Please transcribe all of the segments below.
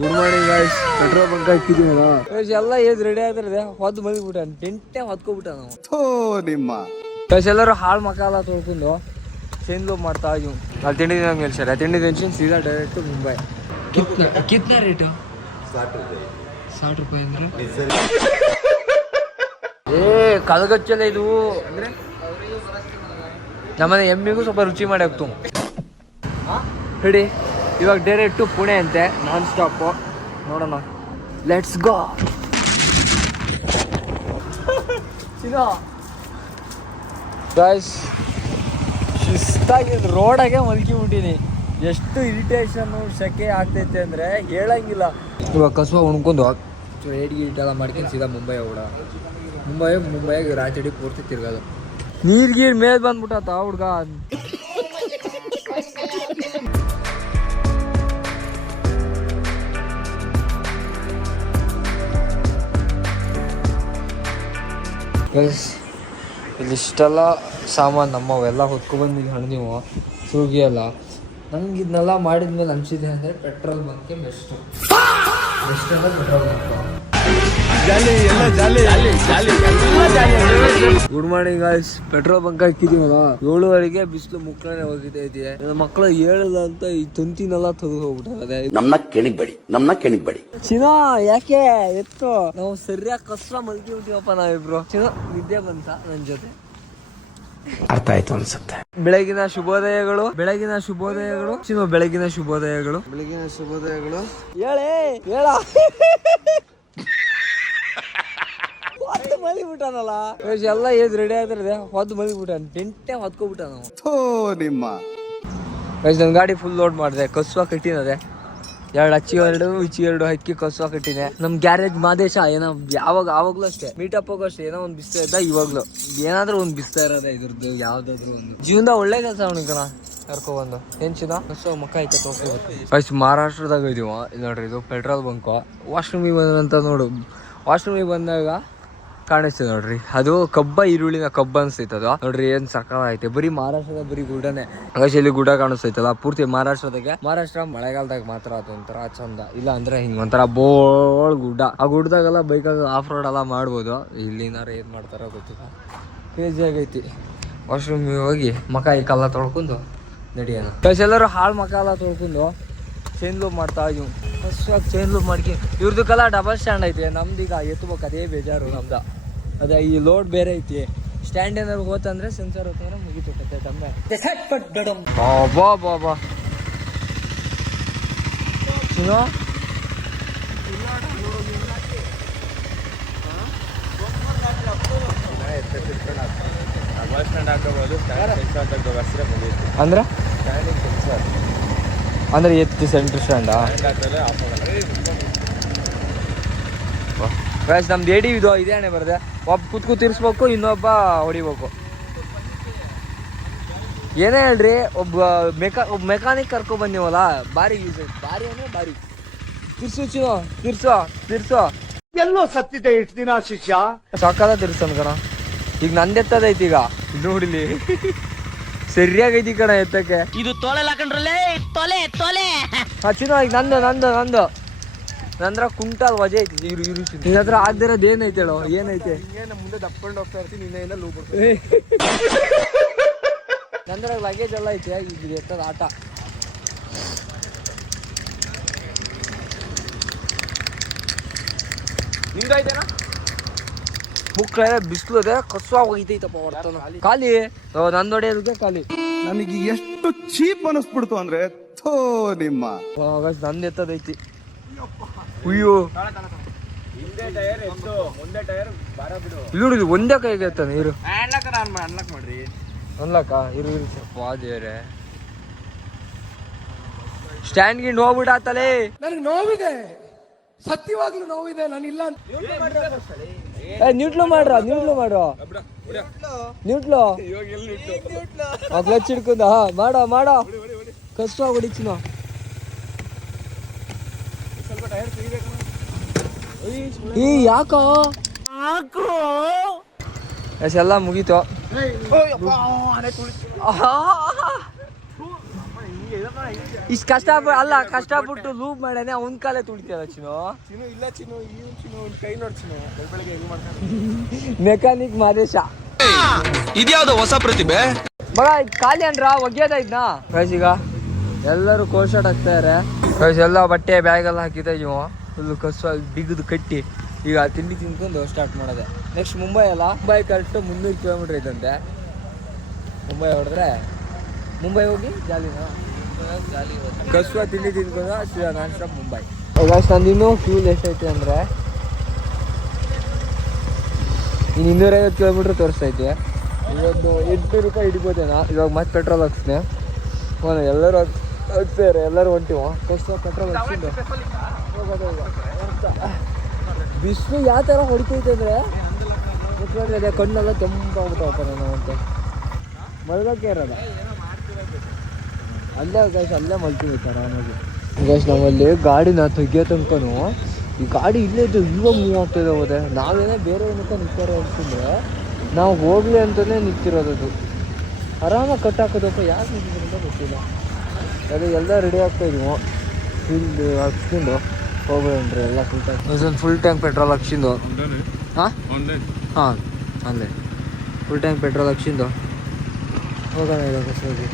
Good morning guys. Petrol bunk ಹಾಕಿದೀವಲ್ಲ ಎಲ್ಲ ಏದ್ ರೆಡಿ ಆಗಿದ್ರೆ ಹೊದ್ದು ಮಲಗಿಬಿಟ್ಟ ಟೆಂಟೆ ಹೊದ್ಕೊಬಿಟ್ಟ ನಾವು ನಿಮ್ಮ ಎಲ್ಲರೂ ಹಾಳು ಮಕಾಲ ತೊಳ್ಕೊಂಡು ಚೇಂಜ್ ಲೋಪ್ ಮಾಡ್ತಾ ಇದ್ವು. ಅಲ್ಲಿ ತಿಂಡಿ ತಿನ್ನಂಗೆ ಹೇಳ್ತಾರೆ. ತಿಂಡಿ ತಿನ್ಸಿ ಸೀದಾ ಡೈರೆಕ್ಟ್ ಮುಂಬೈ. ಕಿತ್ನಾ ರೇಟು? 60 ರೂಪಾಯಿ ಅಂದ್ರೆ ಕಲ್ಗಚ್ಚಲ್ಲ ಇದು. ಅಂದ್ರೆ ನಮ್ಮನೆ ಎಮ್ಮಿಗೂ ಸ್ವಲ್ಪ ರುಚಿ ಮಾಡಿ ಹಾಕ್ತು ಹಿಡಿ. ಇವಾಗ ಡೈರೆಕ್ಟು ಪುಣೆ ಅಂತೆ, ನಾನ್ ಸ್ಟಾಪು. ನೋಡೋಣ, ಲೆಟ್ಸ್ ಗೋ. ಗಾಯ್ಸ್, ಶಿಸ್ತಾಗಿ ರೋಡಾಗೆ ಮಲ್ಕಿಬಿಟ್ಟಿನಿ. ಎಷ್ಟು ಇರಿಟೇಷನ್ನು ಸೆಕೆ ಆಗ್ತೈತೆ ಅಂದರೆ ಹೇಳಂಗಿಲ್ಲ. ಇವಾಗ ಕಸುವ ಉಣ್ಕೊಂಡು ರೇಟ್ ಗೀಟೆಲ್ಲ ಮಾಡ್ಕೊಂಡು ಸೀದಾ ಮುಂಬೈ ಹೋಗೋಣ. ಮುಂಬೈಗೆ ರಾತ್ರಿ ಪೂರ್ತಿ ತಿರ್ಗೋದು. ನೀರ್ಗೀರ್ ಮೇಲ್ ಬಂದ್ಬಿಟ್ಟ ಹುಡ್ಗ. ಇಲ್ಲಿಷ್ಟೆಲ್ಲ ಸಾಮಾನು ನಮ್ಮವೆಲ್ಲ ಹೊತ್ಕೊಬಂದು ಹಣ್ಣಿವು ಸುಗಿ ಎಲ್ಲ. ನಂಗೆ ಇದನ್ನೆಲ್ಲ ಮಾಡಿದ್ಮೇಲೆ ಅನಿಸಿದೆ ಅಂದರೆ ಪೆಟ್ರೋಲ್ ಬಂಕ್ಗೆ ಬೆಸ್ಟು ಅಂದರೆ petrol bunk. Good morning guys. Petrol bunk ಹಾಕಿದೀವಲ್ಲ 7:30ಗೆ ಬಿಸಿಲು ಮುಕ್ಕಳನೆ ಹೋಗಿದ್ದೈತಿ. ನನ್ನ ಮಕ್ಕಳು ಹೇಳಿಲ್ಲ ಅಂತ ಈ ತಂತಿನೆಲ್ಲ ತೆಗೆದು ಹೋಗ್ಬಿಟ್ಟಾರೆ. ನಮ್ನ ಕೆಣಿಗ್ಬೇಡಿ ಚಿನ್ನ. ಯಾಕೆ ಎತ್ತು ನಾವು ಸರಿಯಾಗಿ ಕಷ್ಟ ಮಲ್ಕಿ ಬಿಟ್ಟಿವಪ್ಪ ನಾವಿಬ್ರು. ಚಿನ್ನ ನಿದ್ದೆ ಬಂತ ನನ್ ಜೊತೆ. ಅರ್ಥ ಆಯ್ತು ಅನ್ಸುತ್ತೆ. ಬೆಳಗಿನ ಶುಭೋದಯಗಳು ಚಿನ್ನ. ಬೆಳಗಿನ ಶುಭೋದಯಗಳು. ಹೇಳ ಮಲಿಬಿಟ್ಟಾನಲ್ಲ. ಎಲ್ಲ ಏದ್ ರೆಡಿ ಆಗಿದ್ರೆ ಹೊದ್ದು ಮಲಿಬಿಟ್ಟಾನ ಟೆಂಟೆ ಹೊದ್ಕೊಬಿಟ್ಟ ನಾವು. ನಿಮ್ಮ ನನ್ನ ಗಾಡಿ ಫುಲ್ ಲೋಡ್ ಮಾಡಿದೆ. ಕಸುವ ಕಟ್ಟಿನದೆ 2 ಅಚ್ಚಿ 2 ಇಚ್ಚಿ 2 ಹಕ್ಕಿ ಕಸುವ ಕಟ್ಟಿದೆ. ನಮ್ ಗ್ಯಾರೇಜ್ ಮಾದೇಶ ಏನೋ ಆವಾಗ್ಲೂ ಅಷ್ಟೇ ಮೀಟಪ್ ಹೋಗೋ ಅಷ್ಟೇ ಏನೋ ಒಂದ್ ಬಿಸ್ತಾ ಇದ್ದ. ಇವಾಗ್ಲೂ ಏನಾದ್ರೂ ಒಂದ್ ಬಿಸ್ತಾ ಇರೋದೇ ಇದ್ರದ್ದು ಯಾವ್ದಾದ್ರು ಒಂದು. ಜೀವನದ ಒಳ್ಳೆ ಕೆಲಸ ಅವನಿಗಣ ಕರ್ಕೊಬಂದು ಹೆಂಚಿನ ಕಸುವ ಮಕ್ಕ ಐತೆ ತೋರ್ಸ್ಕೊಬೇಕು. ಫಸ್ಟ್ ಮಹಾರಾಷ್ಟ್ರದಾಗ ಇದೀವ. ನೋಡ್ರಿ, ಇದು ಪೆಟ್ರೋಲ್ ಬಂಕ್. ವಾಶ್ರೂಮಿಗೆ ಬಂದಂತ ನೋಡು. ವಾಶ್ರೂಮಿಗೆ ಬಂದಾಗ ಕಾಣಿಸ್ತದೆ ನೋಡ್ರಿ, ಅದು ಈರುಳ್ಳಿನ ಕಬ್ಬ ಅನ್ಸ್ತೈತದ ನೋಡ್ರಿ. ಏನ್ ಸಕಾಲೈತೆ. ಬರೀ ಮಹಾರಾಷ್ಟ್ರದ ಬರೀ ಗುಡ್ಡನೇ. ಇಲ್ಲಿ ಗುಡ್ಡ ಕಾಣಿಸ್ತೈತಲ್ಲ ಪೂರ್ತಿ ಮಹಾರಾಷ್ಟ್ರದಾಗೆ. ಮಹಾರಾಷ್ಟ್ರ ಮಳೆಗಾಲದಾಗ ಮಾತ್ರ ಅದು ಒಂಥರ ಚಂದ. ಇಲ್ಲ ಅಂದ್ರೆ ಹಿಂಗ ಒಂಥರ ಬೋಳ್ ಗುಡ್ಡ. ಆ ಗುಡ್ಡದಾಗೆಲ್ಲ ಬೈಕಾಗ ಆಫ್ ರೋಡ್ ಎಲ್ಲ ಮಾಡ್ಬೋದು. ಇಲ್ಲಿನಾರ ಏನ್ ಮಾಡ್ತಾರೋ ಗೊತ್ತಿಲ್ಲ. ಕ್ರೇಜಿ ಆಗೈತಿ. ವಾಶ್ರೂಮ್ ಹೋಗಿ ಮಕ ಈ ಕಲ್ಲ ತೊಳ್ಕೊಂಡು ನಡಿಯೋಣ. ಎಲ್ಲರೂ ಹಾಳು ಮಕ ಎಲ್ಲ ತೊಳ್ಕೊಂಡು ಚೈನ್ ಲೂಪ್ ಮಾಡ್ತಾ ಇದ್ವು. ಫಸ್ಟ್ ಚೈನ್ ಲೂಪ್ ಮಾಡ್ಕಿ. ಇವ್ರದ್ದು ಕಲ ಡಬಲ್ ಸ್ಟ್ಯಾಂಡ್ ಐತಿ. ನಮ್ದೀಗ ಎತ್ತಬೇಕು, ಅದೇ ಬೇಜಾರು ನಮ್ದ. ಅದೇ ಈ ಲೋಡ್ ಬೇರೆ ಐತಿ. ಸ್ಟ್ಯಾಂಡ್ ಏನಾದ್ರು ಹೋತಂದ್ರೆ ಸೆನ್ಸರ್ ಹೋತಂದ್ರೆ ಮುಗಿತು ಕತೆ ಡಮ್ಮೆ. ಬಾಬಾ ಚಿನ್ನೋ ಅಂದ್ರೆ ಎತ್ತಿ ಸೆಂಟ್ರ್ ಸ್ಟ್ಯಾಂಡಾ? ನಮ್ದು ಎಡಿ ಇದು ಇದೇ ಹಣೆ ಬರದೆ. ಒಬ್ಬ ಕೂತಿರ್ಸ್ಬೇಕು, ಇನ್ನೊಬ್ಬ ಹೊಡಿಬೇಕು. ಏನೇ ಹೇಳ್ರಿ, ಒಬ್ಬ ಮೆಕ್ಯಾನಿಕ್ ಕರ್ಕೊ ಬಂದಿವಲ್ಲ, ಭಾರಿ ಯೂಸ್ ಐತಿ. ಭಾರಿ ಅಂದ್ರೆ ಭಾರಿ. ತಿರ್ಸೋ ಎಲ್ಲೋ ಸತ್ತಿದೆ ಇಷ್ಟು ದಿನ ಶಿಷ್ಯ. ಸಾಕಾದ ತಿರ್ಸನ್ ಕಣ. ಈಗ ನಂದೆತ್ತದೈತಿ. ಈಗ ನೋಡಿಲಿ ಸರಿಯಾಗೈತಿ ಕಣ ಎತ್ತಕ್ಕೆ. ಇದು ತೊಲೆ ಹಾಕೊಂಡ್ರಲ್ಲೇ ತೊಲೆ. ಚಿನ್ನ ಈಗ ನಂದು ನಂದ್ರ ಕುಂಟಾಲ್ ವಜೆ ಐತಿ. ನಿನ್ನ ಹತ್ರ ಆಗ್ದಿರೋದು ಏನೈತೆ ಹೇಳೋ? ಏನೈತೆ? ಮುಂದೆ ದಪ್ಕೊಂಡು ಹೋಗ್ತಾ ಇರ್ತೀನಿ. ನಿನ್ನೆಲ್ಲ ಲೂ ಬಿಡ್ತೀನಿ. ನಂದ್ರಾಗ ಲಗೇಜ್ ಎಲ್ಲ ಐತೆ. ಇದು ಎತ್ತದ ಆಟ. ನಿಂದೈತೇನಾ? ಮುಕ್ಕ ಬಿಸಿಲು ಅದೇ ಕಸುವ ಹೋಗೈತೈತಪ್ಪ. ಹೊಡ್ತಾನ ಖಾಲಿ. ನಂದು ಹೊಡೆಯೋದಕ್ಕೆ ಖಾಲಿ. ನನಗೆ ಎಷ್ಟು ಚೀಪ್ ಅನಿಸ್ಬಿಡ್ತು ಅಂದ್ರೆ ನಿಮ್ಮ ನಂದು ಎತ್ತದೈತಿ. ಅಯ್ಯೋ ಇಲ್ಲಿ ಒಂದೇ ಕೈಗೆ ಎತ್ತ ನೀರು. ಅನ್ಲಕ್ಕ ಇರು ದೇವ್ರೆ. ಸ್ಟ್ಯಾಂಡ್ ಗಿಂಡ್ ಹೋಗ್ಬಿಡತ್ತಲೇ. ನನಗೆ ನೋವಿದೆ, ಸತ್ಯವಾಗ್ಲೂ ನೋವಿದೆ. ನಾನಿಲ್ಲ ನ್ಯೂಟ್ಲು ಮಾಡ್ರ ಕ್ಲಚ್ ಹಿಡ್ಕೊಂಡ ಮಾಡೋ ಕಷ್ಟ ಹೊಡಿಚಿನ. ಈ ಯಾಕೋ ಎಲ್ಲ ಮುಗೀತು. ಇಷ್ಟು ಕಷ್ಟಪಟ್ಟು ಲೂಪ್ ಮಾಡ್ಯಾನೆ ಅವ್ನ ಕಾಲೇ ತುಳಿತೀಯಲ್ಲ ಚಿನ್ನು. ಇಲ್ಲ ಚಿನ್ನು, ಕೈ ನೋಡಿ ಚಿನ್ನು, ಬೆಳಗ್ಗೆ ಹೆಂಗ್ ಮಾಡ್ಕೊಂಡು ಮೆಕ್ಯಾನಿಕ್ ಮಾದೇಶ ಇದ್ಯಾವ್ದು ಹೊಸ ಪ್ರತಿಭೆ ಮಗ. ಖಾಲಿ ಅಂದ್ರ ಒಗ್ಯದ ಇದ್ನಾ ಗೈಸ್. ಈಗ ಎಲ್ಲರೂ ಕೋಶಾಟ್ ಹಾಕ್ತಾರೆ ಗೈಸ್. ಎಲ್ಲ ಬಟ್ಟೆ ಬ್ಯಾಗ್ ಎಲ್ಲ ಹಾಕಿದ್ದೆ ಇವ ಫುಲ್ಲು ಕಸುವಾಗಿ ಬಿಗಿದು ಕಟ್ಟಿ ಈಗ ತಿಂಡಿ ತಿನ್ಕೊಂಡು ಸ್ಟಾರ್ಟ್ ಮಾಡೋದೆ. ನೆಕ್ಸ್ಟ್ ಮುಂಬೈ ಅಲ್ಲ, ಮುಂಬೈ ಕರೆಕ್ಟ್ 300 ಕಿಲೋಮೀಟ್ರ್ ಐತಂತೆ. ಮುಂಬೈ ಹೊಡೆದ್ರೆ ಮುಂಬೈ ಹೋಗಿ ಜಾಲಿನಾ ಕಸುವ ತಿಂಡಿ ತಿನ್ಕೊಂಡು ಸೀದಾ ನಾನ್ ಸ್ಟಾಪ್ ಮುಂಬೈ. ಗೈಸ್ ನಂದಿನ್ನೂ ಫ್ಯೂಲ್ ಎಷ್ಟೈತೆ ಅಂದರೆ ಇನ್ನು 250 ಕಿಲೋಮೀಟ್ರ್ ತೋರಿಸ್ತೈತೆ. ಇವತ್ತು 800 ರೂಪಾಯಿ ಹಿಡಿಬೋದೇನಾ. ಇವಾಗ ಮತ್ತೆ ಪೆಟ್ರೋಲ್ ಹಾಕ್ಸ್ನೆ. ಎಲ್ಲರೂ ಹಾಕ್ತಾರೆ, ಎಲ್ಲರೂ ಹೊಂಟಿವ ಕಷ್ಟ ಪೆಟ್ರೋಲ್ ಹಾಕ್ಸಿದ್ದು ಹೋಗೋದು. ಬಿಸಿಲು ಯಾವ ಥರ ಹೊಡಿತೈತೆ ಅಂದರೆ ಅದೇ ಕಣ್ಣೆಲ್ಲ ಕೆಂಪಾಗ್ಬಿಟ್ಟವಪ್ಪ ನಾನು ಅಂತ ಮಲ್ಗಕ್ಕೆ ಇರೋದ. ಅಲ್ಲೇ ಗೈಸ್ ಅಲ್ಲೇ ಮಲ್ತೀವಿ ಆರಾಮಾಗಿ. ಗೈಸ್ ನಮ್ಮಲ್ಲಿ ಗಾಡಿನ ತೆಗಿಯೋ ತನಕನೂ ಈ ಗಾಡಿ ಇಲ್ಲೇ ಇದ್ದು ಇವಾಗ ಮೂವ್ ಆಗ್ತಾಯಿದೆ ಹೋದೆ. ನಾವೇನೇ ಬೇರೆ ಏನಕ್ಕೆ ನಿಂತಾರೆ ಅಂತಂದರೆ ನಾವು ಹೋಗಲಿ ಅಂತಲೇ ನಿಂತಿರೋದು. ಆರಾಮಾಗಿ ಕಟ್ ಹಾಕೋದಪ್ಪ, ಯಾಕೆ ನಿಂತಿರೋದು ಗೊತ್ತಿಲ್ಲ. ಅದೇ ಎಲ್ಲ ರೆಡಿ ಆಗ್ತಾಯಿದ್ವು, ಫುಲ್ ಹಾಕ್ಸ್ಕೊಂಡು ಹೋಗ್ಬೇಡ್ರಿ ಎಲ್ಲ ಫುಲ್ ಟ್ಯಾಂಕ್. ಒಂದು ಫುಲ್ ಟ್ಯಾಂಕ್ ಪೆಟ್ರೋಲ್ ಹಾಕ್ಸಿದ್ದು. ಹಾಂ ಅಲ್ಲೇ ಫುಲ್ ಟ್ಯಾಂಕ್ ಪೆಟ್ರೋಲ್ ಹಾಕ್ಸಿದ್ದು ಹೋಗೋಣ. ಇವಾಗ ಹೋಗಿ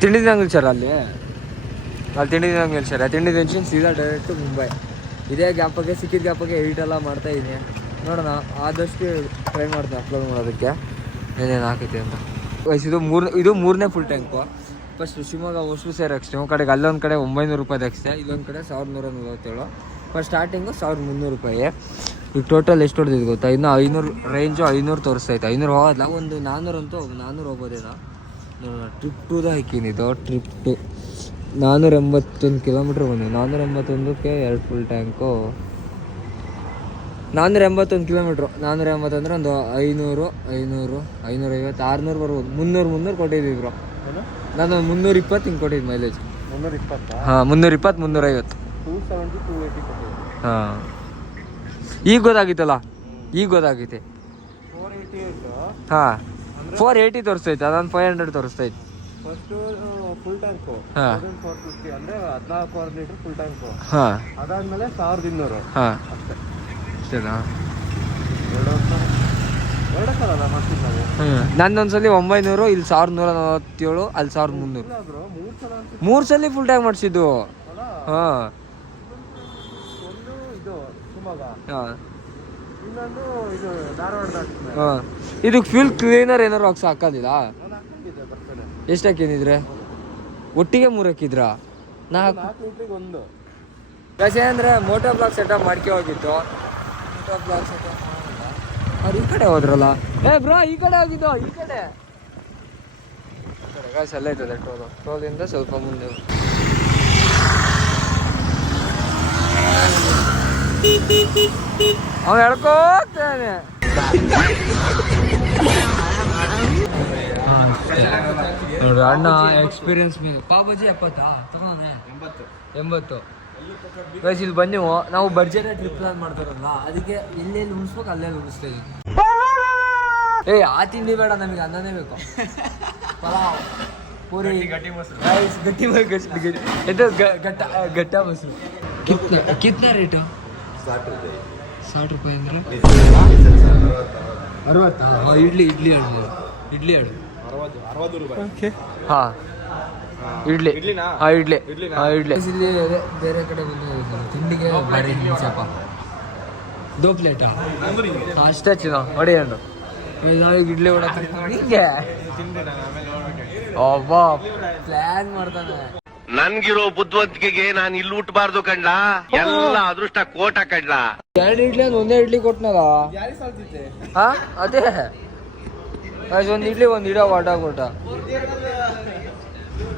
ತಿಂಡಿ ತಿನ್ನಂಗೆ ಸರ್ ಅಲ್ಲಿ ತಿಂಡಿ ತಿನ್ನಂಗೆ ಸರ್. ತಿಂಡಿ ತಿನ್ಸಿನ ಸೀದಾ ಡೈರೆಕ್ಟ್ ಮುಂಬೈ. ಇದೇ ಗ್ಯಾಪಾಗೆ ಸಿಕ್ಕಿದ ಗ್ಯಾಪಾಗೆ ಎಡಿಟೆಲ್ಲ ಮಾಡ್ತಾಯಿದ್ದೀನಿ. ನೋಡೋಣ, ಆದಷ್ಟು ಟ್ರೈ ಮಾಡ್ತೀನಿ ಅಪ್ಲೋಡ್ ಮಾಡೋದಕ್ಕೆ ಏನೇನು ಹಾಕೈತೆ ಅಂತ. ಇದು ಮೂರನೇ ಫುಲ್ ಟ್ಯಾಂಕು. ಫಸ್ಟ್ ಶಿವಮೊಗ್ಗ ಹೊಸಲು ಸೇರಿ ಹಾಕ್ಸ್ತೀವಿ. ಒಂದು ಕಡೆಗೆ ಅಲ್ಲೊಂದು ಕಡೆ 900 ರೂಪಾಯಿ ಹಾಕ್ಸ್ತೆ, ಇಲ್ಲೊಂದು ಕಡೆ 1147. ಫಸ್ಟ್ ಸ್ಟಾರ್ಟಿಂಗು 1300 ರೂಪಾಯಿ. ಈಗ ಟೋಟಲ್ ಎಷ್ಟು ಹೊಡೆದಿದ್ದು ಗೊತ್ತಾ? ಇನ್ನು 500 ರೇಂಜು 500 ತೋರಿಸ್ತೈತೆ. 500 ಹೋಗೋದಿಲ್ಲ, ಒಂದು 400 ಅಂತೂ 400 ಹೋಗ್ಬೋದೇನೋ. ನೋಡೋಣ, ಟ್ರಿಪ್ ಟೂದ ಹಾಕಿನಿದು. ಟ್ರಿಪ್ ಟು 481 ಕಿಲೋಮೀಟ್ರ್ ಬಂದಿದೆ. 481ಕ್ಕೆ 2 ಫುಲ್ ಟ್ಯಾಂಕು 481 ಕಿಲೋಮೀಟ್ರು. 480 ಅಂದರೆ ಒಂದು 500, 500, 550, 600 ಬರ್ಬೋದು. 300 ಕೊಟ್ಟಿದ್ದಿದ್ರು. ನಾನು 320 ಹಿಂಗೆ ಕೊಟ್ಟಿದ್ದು ಮೈಲೇಜ್. 320? ಹಾಂ, 320, 350. 270, 280 ಕೊಟ್ಟಿದ್ದೆ. ಹಾಂ, ಈಗ ಗೊತ್ತಾಗಿತ್ತಲ್ಲ, ಈಗ ಗೊತ್ತಾಗೈತೆ. 480 ಇತ್ತು. ಹಾಂ, 480 ತೋರಿಸ್ತೈತೆ, ಅದೊಂದು 500 ತೋರಿಸ್ತೈತೆ. ಫಸ್ಟು ಫುಲ್ ಟ್ಯಾಂಕು 1450 ಅಂದರೆ 14 ಲೀಟ್ರ್ ಫುಲ್ ಟ್ಯಾಂಕು. ಹಾಂ, ಅದಾದಮೇಲೆ 1200. ಹಾಂ, ಅಷ್ಟೇ. ಅಷ್ಟೇನಾ? 2 ಸಲ ಅಲ್ಲ ಮಾಡ್ತೀವಿ ನಾವು. ನಂದೊಂದ್ಸಲಿ 900, ಇಲ್ಲಿ 1147, ಅಲ್ಲಿ 1300. 3 ಸಲ ಫುಲ್ ಟ್ಯಾಂಕ್ ಮಾಡಿಸಿದ್ದು. ಹಾಂ, ಒಂದು ಇದು ಶಿವಮೊಗ್ಗ, ಹಾಂ, ಇನ್ನೊಂದು ಇದು ಧಾರವಾಡದ. ಹಾಂ. ಇದಕ್ಕೆ ಫ್ಯೂಲ್ ಕ್ಲೀನರ್ ಏನಾರು ಹಾಕೋದಿಲ್ಲ? ನಾನು ಹಾಕೊಂಡಿದ್ದೆ ಬರ್ತೇನೆ. ಎಷ್ಟು ಹಾಕಿದ್ರೆ? ಒಟ್ಟಿಗೆ 3 ಹಾಕಿದ್ರಾ? 4 ಲೀಟ್ರಿಗೆ ಒಂದು. ಕಸೆ ಅಂದರೆ ಮೋಟೋ ಬ್ಲಾಕ್ ಸೆಟಪ್ ಮಾಡ್ಕೆ ಹೋಗಿತ್ತು. ಮೋಟೋ ಬ್ಲಾಕ್ ಸೆಟಪ್ ಅವ್ರು ಈ ಕಡೆ ಹೋದ್ರಲ್ಲ. ಬ್ರೋ ಈ ಕಡೆ ಹೋಗಿದ್ದು, ಈ ಕಡೆ ಗಾಯ್ಸ್ ಎಲ್ಲ ಐತದೆ. ಟೋಲಿಂದ ಸ್ವಲ್ಪ ಮುಂದೆ ಅವ್ನು ಹೇಳ್ಕೋತಾನೆ. ನೋಡ್ರಿ ಅಣ್ಣ ಎಕ್ಸ್ಪೀರಿಯನ್ಸ್ ಮೇಲೆ ಪಾವ್ ಬಜಿ 70 ತಗೊಂಡೆ. 80 ಗೈಸ್ ಇಲ್ಲಿ ಬಂದೆವು ನಾವು. ಬಡ್ಜೆಟ್ ಟ್ರಿಪ್ ಪ್ಲಾನ್ ಮಾಡ್ತಾರಲ್ಲ, ಅದಕ್ಕೆ ಎಲ್ಲೆಲ್ಲಿ ಉಳಿಸ್ಬೇಕು ಅಲ್ಲೆಲ್ಲಿ ಉಳಿಸ್ತಾ ಇದೀವಿ. ಆ ತಿಂಡಿ ಬೇಡ, ನಮಗೆ ಅನ್ನನೇ ಬೇಕು. ಪಲಾವ್, ಪೂರಿ, ಗಟ್ಟಿ ಮೊಸರು, ಗಟ್ಟ ಮೊಸರು. ಕಿತ್ನಾ ರೇಟು? 60 ರೂಪಾಯಿ ಅಂದರೆ 60. ಇಡ್ಲಿ ಹೇಳು. 60 ರೂಪಾಯಿ. ಹಾಂ, ಇಡ್ಲಿ. ಹಾಂ, ಇಡ್ಲಿ. ಇಲ್ಲಿ ಬೇರೆ ಕಡೆ ಬಂದು ತಿಂಡಿಗೆ ಭಾರಿ ಹಿಂಸೆಪ್ಪ. 2 ಪ್ಲೇಟಾ? ಅಷ್ಟೇ ಚಿನ್ನ ಹೊಡಿ ಅಂಡು. ನಾವೀಗ ಇಡ್ಲಿ ಹಿಂಗೆ ಒಬ್ಬ ಪ್ಲ್ಯಾನ್ ಮಾಡ್ತಾನೆ. ನನ್ಗಿರೋ ಬುದ್ಧಿವಂತಿಕೆಗೆ ನಾನು ಇಲ್ಲಿ ಹುಟ್ಟಬಾರ್ದು ಕಂಡ್ಲಾ. ಎಲ್ಲ ಅದೃಷ್ಟ ಕೋಟ ಕಂಡ್ಲಾ. 2 ಇಡ್ಲಿ ಅಂದ್ರೆ 1 ಇಡ್ಲಿ ಕೊಟ್ನಲ್ಲ. ಹಾ, ಅದೇ 1 ಇಡ್ಲಿ 1 ಇಡೋ ವಾಟ ಕೊಟ್ಟ.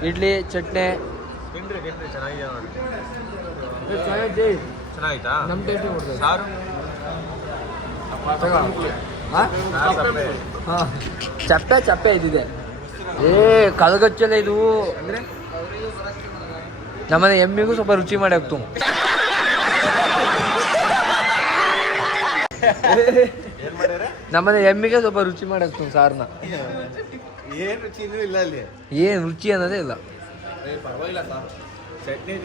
ಇಡ್ಲಿ ಚಟ್ನಿ ಚೆನ್ನಾಗಿತ್ತಾ? ನಮ್ಮ ಟೇಸ್ಟಿ ಕೊಡ್ತೇವೆ. ಸಾರು ಹಾಂ, ಚಪ್ಪೆ ಇದಿದೆ. ಕಲ್ಗಚ್ಚಲ್ಲ ಇದು ಅಂದರೆ ನಮ್ಮನೆ ಎಮ್ಮಿಗೂ ಸ್ವಲ್ಪ ರುಚಿ ಮಾಡಿ ಹಾಕ್ತು. ನಮ್ಮನೆ ಎಮ್ಮಿಗೆ ಸ್ವಲ್ಪ ರುಚಿ ಮಾಡಿ ಹಾಕ್ತು ಸಾರನ್ನ. ಏನು ರುಚಿ ಇಲ್ಲ ಅಲ್ಲಿ. ಏನು ರುಚಿ ಅನ್ನೋದೇ ಇಲ್ಲ.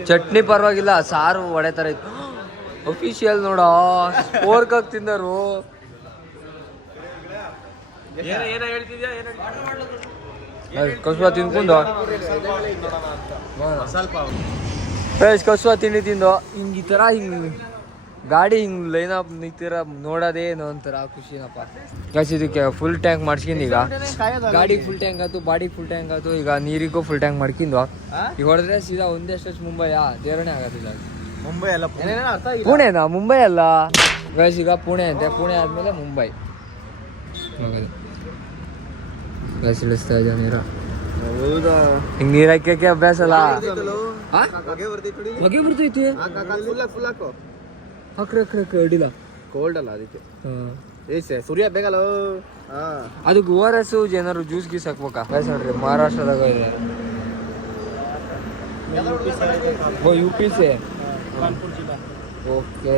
ಚಟ್ನಿ ಪರವಾಗಿಲ್ಲ, ಸಾರು ಒಡೆ ಥರ ಇತ್ತು. ಅಫಿಷಿಯಲ್ ನೋಡ ಸ್ಪೋರ್ಕಾಗಿ ತಿಂದರು. ಕಸುವ ತಿನ್ಕೊಂಡು ಕಸುವ ತಿಂಡಿ ತಿಂದು ಹಿಂಗೆ ಈ ಥರ ಹಿಂಗೆ ಗಾಡಿ ಹಿಂಗೆ ಲೈನ್ ಅಪ್ ನಿಂತಿರ ನೋಡೋದೇ ಏನೋ ಒಂಥರ ಖುಷಿನಪ್ಪ. ಗೈಸ್ ಇದಕ್ಕೆ ಫುಲ್ ಟ್ಯಾಂಕ್ ಮಾಡ್ಸ್ಕೊಂಡು ಈಗ ಗಾಡಿಗೆ ಫುಲ್ ಟ್ಯಾಂಕ್ ಆಯ್ತು, ಬಾಡಿಗೆ ಫುಲ್ ಟ್ಯಾಂಕ್ ಆಯ್ತು, ಈಗ ನೀರಿಗೂ ಫುಲ್ ಟ್ಯಾಂಕ್ ಮಾಡ್ಕೊಂಡು ಈಗ ಹೊಡೆದ್ರೆ ಸೀದಾ ಒಂದೇ ಸ್ಟೆಚ್ ಮುಂಬೈಯಾ ದೇವರೇ ಆಗೋದಿಲ್ಲ. ಮುಂಬೈ ಅಲ್ಲ ಪುಣೆನಾ? ಮುಂಬೈ ಅಲ್ಲ ಗೈಸ್, ಈಗ ಪುಣೆ ಅಂತೆ. ಪುಣೆ ಆದ್ಮೇಲೆ ಮುಂಬೈ ಹೋಗೋದು. ಗೈಸ್ ಇಳಿಸ್ತಾ ಇದ್ದ ನೀರು. ಹೌದಾ? ಹಿಂಗೆ ನೀರು ಹಾಕಕ್ಕೆ ಅಭ್ಯಾಸ ಅಲ್ಲ. ಹೊಗೆ ಬರ್ತೈತಿ. ಹಾಕ್ರೆ ಅಡ್ಡಿಲ್ಲ. ಕೋಲ್ಡ್ ಅಲ್ಲ ಅದಕ್ಕೆ. ಸೂರ್ಯ ಬೇಕಲ್ಲ. ಅದಕ್ಕೆ ORS ಏನಾದ್ರು ಜ್ಯೂಸ್ ಗೀಸ್ ಹಾಕ್ಬೇಕಾ? ಗೈಸ್ ನೋಡ್ರಿ ಮಹಾರಾಷ್ಟ್ರದಾಗ ಇದೆ. UP से ओके.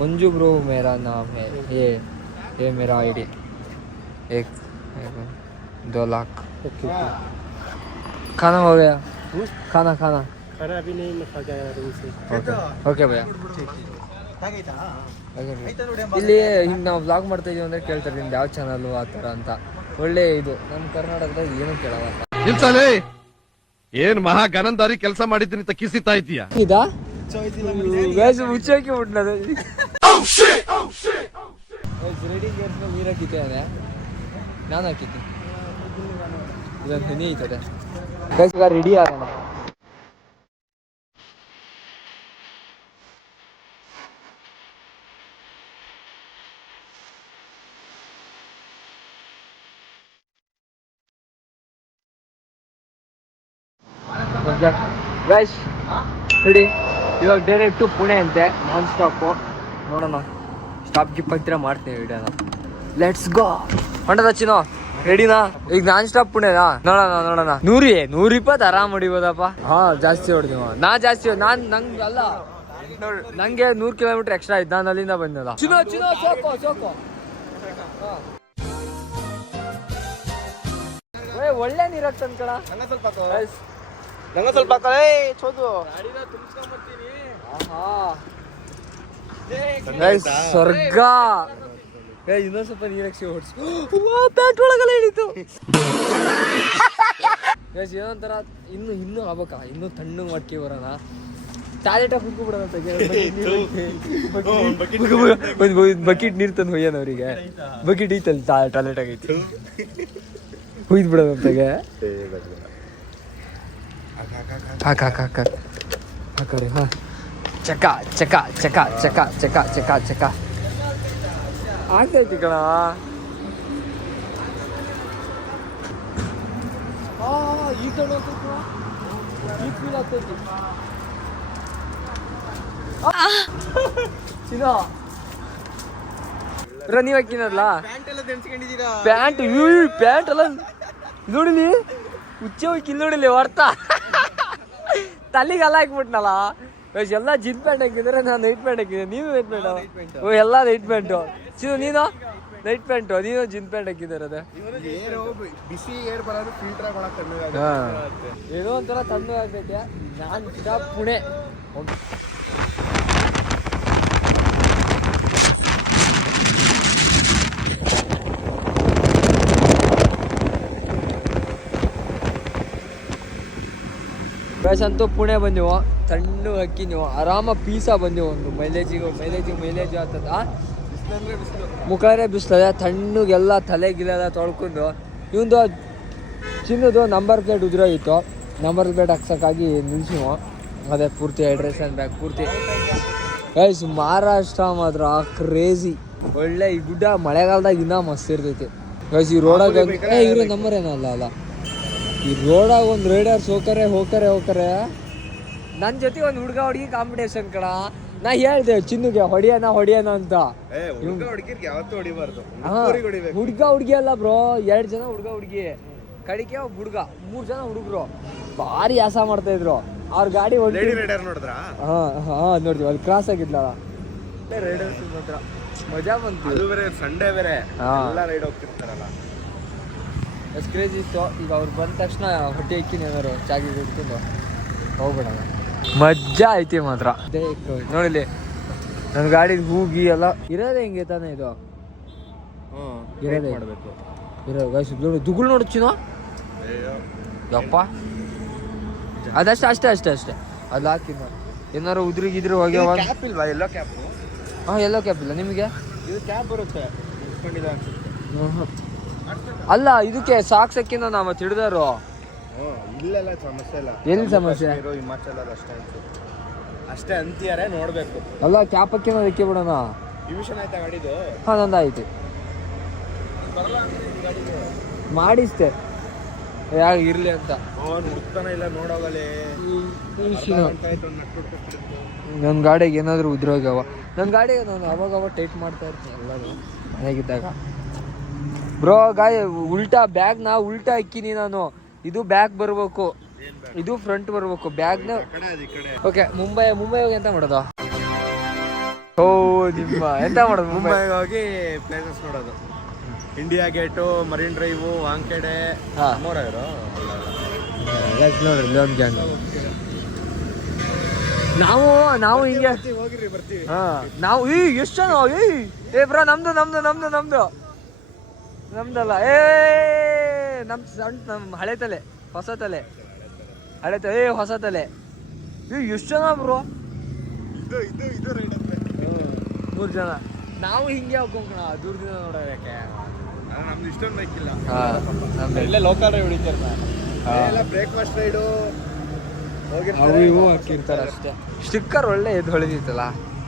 मंजू ब्रो मेरा नाम है, ये मेरा ID. 2 लाख. खाना हो गया? खाना अभी नहीं, मैं खा के आया रूम से. ओके भैया. ಇಲ್ಲಿ ಹಿಂಗೆ ನಾವು ವ್ಲಾಗ್ ಮಾಡ್ತಾ ಇದೀವಿ ಅಂದ್ರೆ ಕೇಳ್ತಾರೆ ನಿಮ್ದು ಯಾವ ಚಾನಲ್ ಆ ಥರ ಅಂತ. ಒಳ್ಳೆ ಇದು ನಮ್ಮ ಕರ್ನಾಟಕದಾಗ ಏನು ಕೇಳಲ್ಲ. ನಿಲ್ಸಲೇ ಏನ್ ಮಹಾ ಗನಂದಾರಿ ಕೆಲಸ ಮಾಡಿದ್ದೀನಿ ಅಂತ ಕಿಸಿತಾ ಇದೀಯಾ? ಇದಾ ಮುಚ್ಚಾಕಿ ಬಿಟ್ನದು. ರೆಡಿ ಗೇರ್ಸ್ ಮೇಲೆ ನೀರು ಹಾಕಿದ್ದೆ, ನಾನು ಹಾಕಿದ್ದೆ. ಇದೊಂದು ಹನಿ ಐತದೆ. ಈಗ ರೆಡಿ ಆಗೋಣ. Guys ready. ಇವಾಗ ಡೈರೆಕ್ಟು ಪುಣೆ ಅಂತೆ, ನಾನ್ ಸ್ಟಾಪು. ನೋಡೋಣ ಸ್ಟಾಪ್ ಗಿಪ್ ಹತ್ತಿರ ಮಾಡ್ತೇವೆ ವಿಡಿಯೋನ. Let's go. ಹೊಂಡದ ಚಿನ್ನೋ ರೆಡಿನಾ? ಈಗ ನಾನ್ ಸ್ಟಾಪ್ ಪುಣೆನಾ? ನೋಡೋಣ. 120 ಆರಾಮ್ ಹೊಡಿಬೋದಪ್ಪ. ಹಾ ಜಾಸ್ತಿ ಹೊಡ್ತೀವ. ನಾ ಜಾಸ್ತಿ ನಂಗೆ ಅಲ್ಲ, ನಂಗೆ 100 ಕಿಲೋಮೀಟರ್ ಎಕ್ಸ್ಟ್ರಾ ಇದ್ದ. ನಾನು ಅಲ್ಲಿಂದ ಬಂದಲ್ಲ. ಚಿನ್ನೋ ಸೋಕೋ. ಒಳ್ಳೆ ನೀರಾಗ್ತ ಅನ್ಕಳ. ಸ್ವಲ್ಪ ಸ್ವರ್ಗ. ಇನ್ನೊಂದ್ ಸ್ವಲ್ಪ ನೀರಕ್ಷಿ ಓಡಿಸು. ಪ್ಯಾಂಟ್ ಒಳಗೆಲ್ಲ ಹಿಡಿತು. ಏನೊಂಥರ ಇನ್ನು ಆಗ್ಬೇಕಾ? ಇನ್ನು ತಣ್ಣಗೆ ಮಾಡ್ಕಿ ಬರೋಣ. ಟಾಯ್ಲೆಟ್ ಕುಂಕು ಬಿಡೋಣ. ಬಕೆಟ್ ನೀರು ತಂದು ಹೊಯ್ಯನ ಅವ್ರಿಗೆ. ಬಕೆಟ್ ಐತಲ್ಲಿ ಟಾಯ್ಲೆಟ್ ಆಗೈತಿ, ಹುಯ್ದು ಬಿಡೋಣ ಅಂತಾಗೆ. ಹಾಕರಿ. ಹಾ ಚಕ ಆಗ್ತೈತಿ ಕಣ. ಈ ಕಡೆ ಫೀಲ್ ಆಗ್ತೈತಿ. ನೀವ್ ಹಾಕಿನಲ್ಲ ಪ್ಯಾಂಟ್ ಎಲ್ಲ ನೋಡಿಲಿ, ಹುಚ್ಚ ಹೋಗಿ ನೋಡಿಲಿ ಹೊರ್ತಾ ತಲೆಗೆ ಎಲ್ಲ ಹಾಕ್ಬಿಟ್ನಲ್ಲ. ಎಲ್ಲ ಜಿನ್ ಪ್ಯಾಂಟ್ ಹಾಕಿದ್ರೆ ನಾನು ನೈಟ್ ಪ್ಯಾಂಟ್ ಹಾಕಿದ್ದೆ. ನೀನು ನೈಟ್ ಪ್ಯಾಂಟ್? ಎಲ್ಲ ನೈಟ್ ಪ್ಯಾಂಟು. ಚಿನ್ನು ನೀನು ನೈಟ್ ಪ್ಯಾಂಟು, ನೀನು ಜಿನ್ ಪ್ಯಾಂಟ್ ಹಾಕಿದ್ದಾರೆ. ಅದೇ ಬಿಸಿ ಏರ್ ಬರೋದು ಫಿಲ್ಟರ್ ಏನೋ ಒಂಥರ ತಣ್ಣಗೆ ಆಗ್ತೈತೆ. Non stop Pune. ಅಂತೂ ಪುಣೆ ಬಂದೆವು. ತಣ್ಣಗೆ ಅಕ್ಕಿ ನೀವು ಆರಾಮ ಪೀಸಾ ಬಂದೆವು. ಒಂದು ಮೈಲೇಜ್ ಆಗ್ತದ. ಮುಖಾರೆ ಬಿಸಿಲದೆ. ತಣ್ಣಗೆಲ್ಲ ತಲೆಗಿಲೆಲ್ಲ ತೊಳ್ಕೊಂಡು ಇವಂದು ಚಿನ್ನದು ನಂಬರ್ ಪ್ಲೇಟ್ ಉದುರೋಗಿತ್ತು. ನಂಬರ್ ಪ್ಲೇಟ್ ಹಾಕ್ಸೋಕ್ಕಾಗಿ ನಿಲ್ಸಿವು. ಅದೇ ಪೂರ್ತಿ ಅಡ್ರೆಸ್ ಅಂಡ್ ಬ್ಯಾಗ್ ಪೂರ್ತಿ. ಗೈಸ್ ಮಹಾರಾಷ್ಟ್ರ ಮಾತ್ರ ಕ್ರೇಜಿ. ಒಳ್ಳೆ ಈ ಗುಡ್ಡ ಮಳೆಗಾಲದಾಗ ಇನ್ನೂ ಮಸ್ತ್ ಇರ್ತೈತಿ. ಗೈಸ್ ಈ ರೋಡಾಗ ಇವ್ರ ನಂಬರ್ ಏನೋ ಅಲ್ಲ ಈ ರೋಡಾಗ ಒಂದು ರೈಡರ್ಸ್ ಹೋಗ್ತಾರೆ. ನನ್ನ ಜೊತೆ ಒಂದು ಹುಡುಗಿ ಕಾಂಪಿಟೇಷನ್ ಕಣ. ನಾ ಹೇಳ್ದೆ ಚಿನ್ನುಗೆ ಹೊಡಿಯೋಣ ಅಂತ. ಹುಡುಗಿ ಅಲ್ಲ ಬ್ರೋ, 2 ಜನ ಹುಡುಗಿ ಕಡಿಕೆ ಒಬ್ಬ ಹುಡುಗ, 3 ಜನ ಹುಡುಗರು ಭಾರಿ ಆಸ ಮಾಡ್ತಾ ಇದ್ರು. ಅವ್ರ ಗಾಡಿ ನೋಡ್ತೀವಿ ಅಲ್ಲಿ ಕ್ರಾಸ್ ಆಗಿದ್ಲಲ್ಲ. ರೈಡರ್ಸ್ ಮಾತ್ರ ಮಜಾ ಬಂತು. ಸಂಡೇ ಬೇರೆ ಎಲ್ಲ ರೈಡ್ ಹೋಗ್ತಿರ್ತಾರಲ್ಲ. ಎಷ್ಟು ಕ್ರೇಜ್ ಇತ್ತು. ಈಗ ಅವ್ರು ಬಂದ ತಕ್ಷಣ ಹೊಟ್ಟೆ ಇಕ್ಕಿನ ಏನಾರು ಚಾಗಿ ಕುಡ್ಕೊಂಡು ಹೋಗ್ಬಿಡೋಣ. ಮಜ್ಜಾ ಐತಿ ಮಾತ್ರ. ನೋಡಿಲಿ ನನ್ನ ಗಾಡಿ ಹೂಗಿ ಎಲ್ಲ ಇರೋದೇ ಹಿಂಗೆ ತಾನೇ ಇದು ಇರೋದೇ ಇರೋದು ದುಗುಳು ನೋಡ್ತೀನೋ ಯಪ್ಪ. ಅದಷ್ಟೇ ಅಷ್ಟೇ ಅಷ್ಟೇ ಅಷ್ಟೇ ಅದು ಹಾಕಿದ್ದು ಏನಾರು ಉದ್ರಿಗಿದ್ರು ಹೋಗ್ಯಾವ. ಎಲ್ಲೋ ಕ್ಯಾಪ್. ಹಾಂ ಎಲ್ಲೋ ಕ್ಯಾಪ್ ಇಲ್ಲ ನಿಮಗೆ? ಇದು ಕ್ಯಾಪ್ ಬರುತ್ತೆ ಅಲ್ಲ ಇದಕ್ಕೆ ಸಾಕ್ಸಕ್ಕಿಂತ ನಾವು ತಿಳಿದಾರು. ಇಲ್ಲೆಲ್ಲ ಸಮಸ್ಯೆ ಇಲ್ಲ. ಎಲ್ಲಿ ಸಮಸ್ಯೆ? ಹಿಮಾಚಲ ಅಷ್ಟೇ ಅಂತೀಯಾರೆ, ನೋಡ್ಬೇಕು. ಅಲ್ಲ ಕ್ಯಾಪಕ್ಕಿಂತ ಅದಕ್ಕೆ ಬಿಡೋಣ. ಡಿವಿಷನ್ ಆಯ್ತಾ ಗಾಡಿದು? ಹಾಂ ನಂದು ಆಯ್ತು ಮಾಡಿಸ್ತೆ ಯಾರು ಇರ್ಲಿ ಅಂತ. ಹುಡ್ತಾನ ಇಲ್ಲ ನೋಡೋಗಲೇ. ನನ್ನ ಗಾಡಿಗೆ ಏನಾದರೂ ಉದ್ರೋಗ್ಯಾವ. ನನ್ನ ಗಾಡಿಗೆ ನಾನು ಅವಾಗ ಟೈಟ್ ಮಾಡ್ತಾ ಇರ್ತೀನಿ ಎಲ್ಲರೂ ಮನೆಗಿದ್ದಾಗ. ಬ್ರೋ ಗಾಯ ಉಲ್ಟಾ ಬ್ಯಾಗ್ನ ಉಲ್ಟಾ ಇಕ್ಕಿನಿ ನಾನು. ಇದು ಬ್ಯಾಗ್ ಬರ್ಬೇಕು, ಇದು ಫ್ರಂಟ್ ಬರ್ಬೇಕು ಬ್ಯಾಗ್ನ. ಓಕೆ ಮುಂಬೈ ಹೋಗಿ ಎಂತ ಮಾಡೋದು? ಓ ನಿಮ್ಮ ಎಂತ ಮಾಡೋದು? ಮುಂಬೈಗೆ ಹೋಗಿ ಪ್ಲೇಸಸ್ ನೋಡೋದು. India gate, marine drive, Wankhede. ನೋಡ್ರಿ ಲೋನ್ ಗ್ಯಾಂಗ್. ನಾವು ಹಿಂಗೆ ಹೋಗಿರಿ ಬರ್ತೀವಿ. ಹಾ ನಾವು ಎಷ್ಟು ಜನ ಏ ಬ್ರೋ ನಮ್ದು ನಮ್ದಲ್ಲ ನಮ್ ಹಳೆ ತಲೆ ಹೊಸ ತಲೆ ಹೊಸ ತಲೆ ಎಷ್ಟು ಜನ ಬ್ರೋ? ಇದು ರೈಡ್ ಅಂದ್ರೆ 3 ಜನ. ನಾವು ಹಿಂಗೆ ಹೋಗ್ಕೊಂಡ ದೂರದಿಂದ ನೋಡೋದಕ್ಕೆ. ನಮ್ದು ಇಷ್ಟೊಂದು ಬೇಕಿಲ್ಲ. ಇಲ್ಲೇ ಲೋಕಲ್ ರೈಡ್ ಹೊಡಿತಾರೆ. ಬ್ರೇಕ್ಫಾಸ್ಟ್ ರೈಡು ಇವು ಹಾಕಿರ್ತಾರೆ ಅಷ್ಟೇ. ಸ್ಟಿಕ್ಕರ್ ಒಳ್ಳೆ ಇದು ಹೊಳೆದಿತ್ತಲ್ಲ,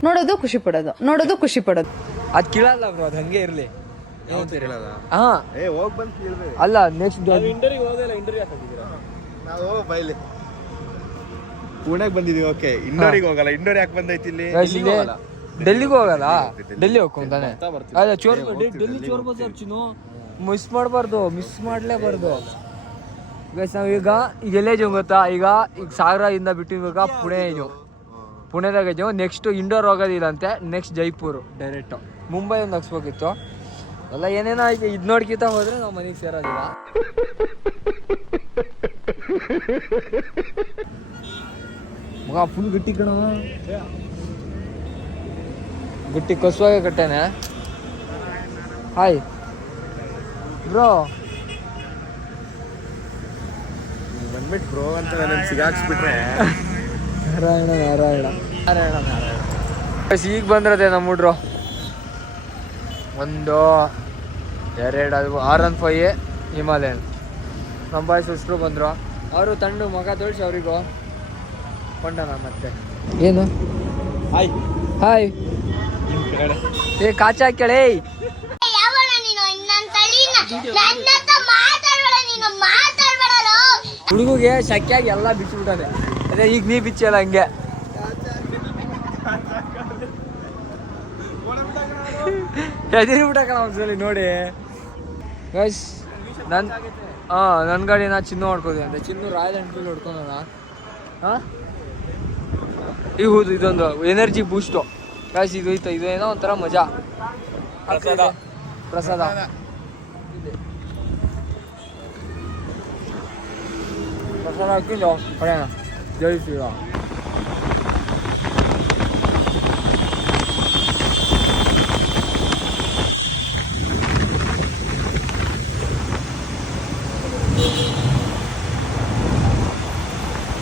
ನೋಡೋದು ಖುಷಿ ಪಡೋದು ಅದ್ ಕೀಳಲ್ಲ ಬ್ರೋ, ಅದು ಹಂಗೆ ಇರ್ಲಿ. ಹಾ ಹೋಗ್ ಬಂದು ಕೇಳಿದ್ರೆ ಅಲ್ಲ ನೆಕ್ಸ್ಟ್ ಇಂಟರ್ವ್ಯೂಗೆ ಹೋದಲ್ಲ. ಇಂಟರ್ವ್ಯೂ ಹಾಕಿದ್ದೀರಾ? ನಾವು ಬೈಲಿ ಪುಣೆಗೆ ಬಂದಿದೀವಿ. ಓಕೆ ಇಂಡೋರಿಗೆ ಹೋಗಲ್ಲ. ಇಂಡೋರ್ ಯಾಕೆ ಬಂದೈತಿ ಇಲ್ಲಿ? ಡೆಲ್ಲಿಗೂ ಹೋಗಲ್ಲ. ಡೆಲ್ಲಿ ಹೋಗ್ಕೊಂತಾನೆ. ಅಲ್ಲ ಡೆಲ್ಲಿ ಚೋರ್ ಬಜಾರ್ ಚಿನ್ನು ಮಿಸ್ ಮಾಡಬಾರ್ದು, ಮಿಸ್ ಮಾಡ್ಲೇಬಾರ್ದು. ನಾವೀಗ ಎಲ್ಲೇ ಇದೀವಿ ಗೊತ್ತಾ? ಈಗ ಸಾಗರದಿಂದ ಬಿಟ್ಟು ಇವಾಗ ಪುಣೆದಾಗ ಇದೀವಿ. ನೆಕ್ಸ್ಟ್ ಇಂಡೋರ್ ಹೋಗೋದಿಲ್ಲ ಅಂತೆ. Next Jaipur direct. ಮುಂಬೈ ಒಂದು ಹಾಕ್ಸ್ಬೇಕಿತ್ತು. ಎಲ್ಲ ಏನೇನೋ ಆಯ್ತು. ಇದು ನೋಡ್ಕಿತ ಹೋದ್ರೆ ನಾವು ಮನೆಗೆ ಸೇರೋದಿಲ್ಲ. ಮಗ ಫುಲ್ ಗಟ್ಟಿ ಕಣ, ಗಟ್ಟಿ ಕಸುವಾಗೆ ಕಟ್ಟೇನೆ. Hi bro. ಬಂದ್ಬಿಟ್ಟು ಬ್ರೋ ಅಂತ ನನ್ನ ಸಿಗಾಕ್ಸ್ಬಿಟ್ರೆ ನಾರಾಯಣ. ಈಗ ಬಂದ್ರದೆ ನಮ್ಮ ಹುಡ್ರು. 1 2 R15 ಹಿಮಾಲಯನ್. ನಮ್ಮ ಬಾಯ್ ಸಿಸ್ಟ್ರು ಬಂದರು. ಅವರು ತಂಡು ಮಗ ತೋರಿಸಿ ಅವರಿಗೂ ಕೊಂಡನ. ಮತ್ತೆ ಏನು ಹಾಯ್ ಏ ಕಾಚ ಹಾಕ್ಯಾಳೆ. ಹುಡುಗಿಗೆ ಶಕ್ಯಾಗಿ ಎಲ್ಲ ಬಿಚ್ಚಿಬಿಟ್ಟಾನೆ. ಅದೇ ಈಗ ನೀ ಬಿಚ್ಚಲ್ಲ ಹಂಗೆ. ಎದಿರ್ಬಿಟ್ಟಕಣ ಒಂದ್ಸಲಿ ನೋಡಿ ಗೈಸ್. ನನ್ನ ಗಾಡಿ ನಾ ಚಿನ್ನು ಹೊಡ್ಕೋದಿ ಅಂತ. ಚಿನ್ನು ರಾಯಲ್ ಎನ್ಫೀಲ್ಡ್ ಹೊಡ್ಕೊಂಡ. ಇದೊಂದು ಎನರ್ಜಿ ಬೂಸ್ಟು ಗೈಸ್. ಇದು ಏನೋ ಒಂಥರ ಮಜಾ. ಪ್ರಸಾದ ಹಾಕಿಲ್ಲ ಹೊಡೆಯೋಣ. ಜೈ ಶ್ರೀರಾಮ್.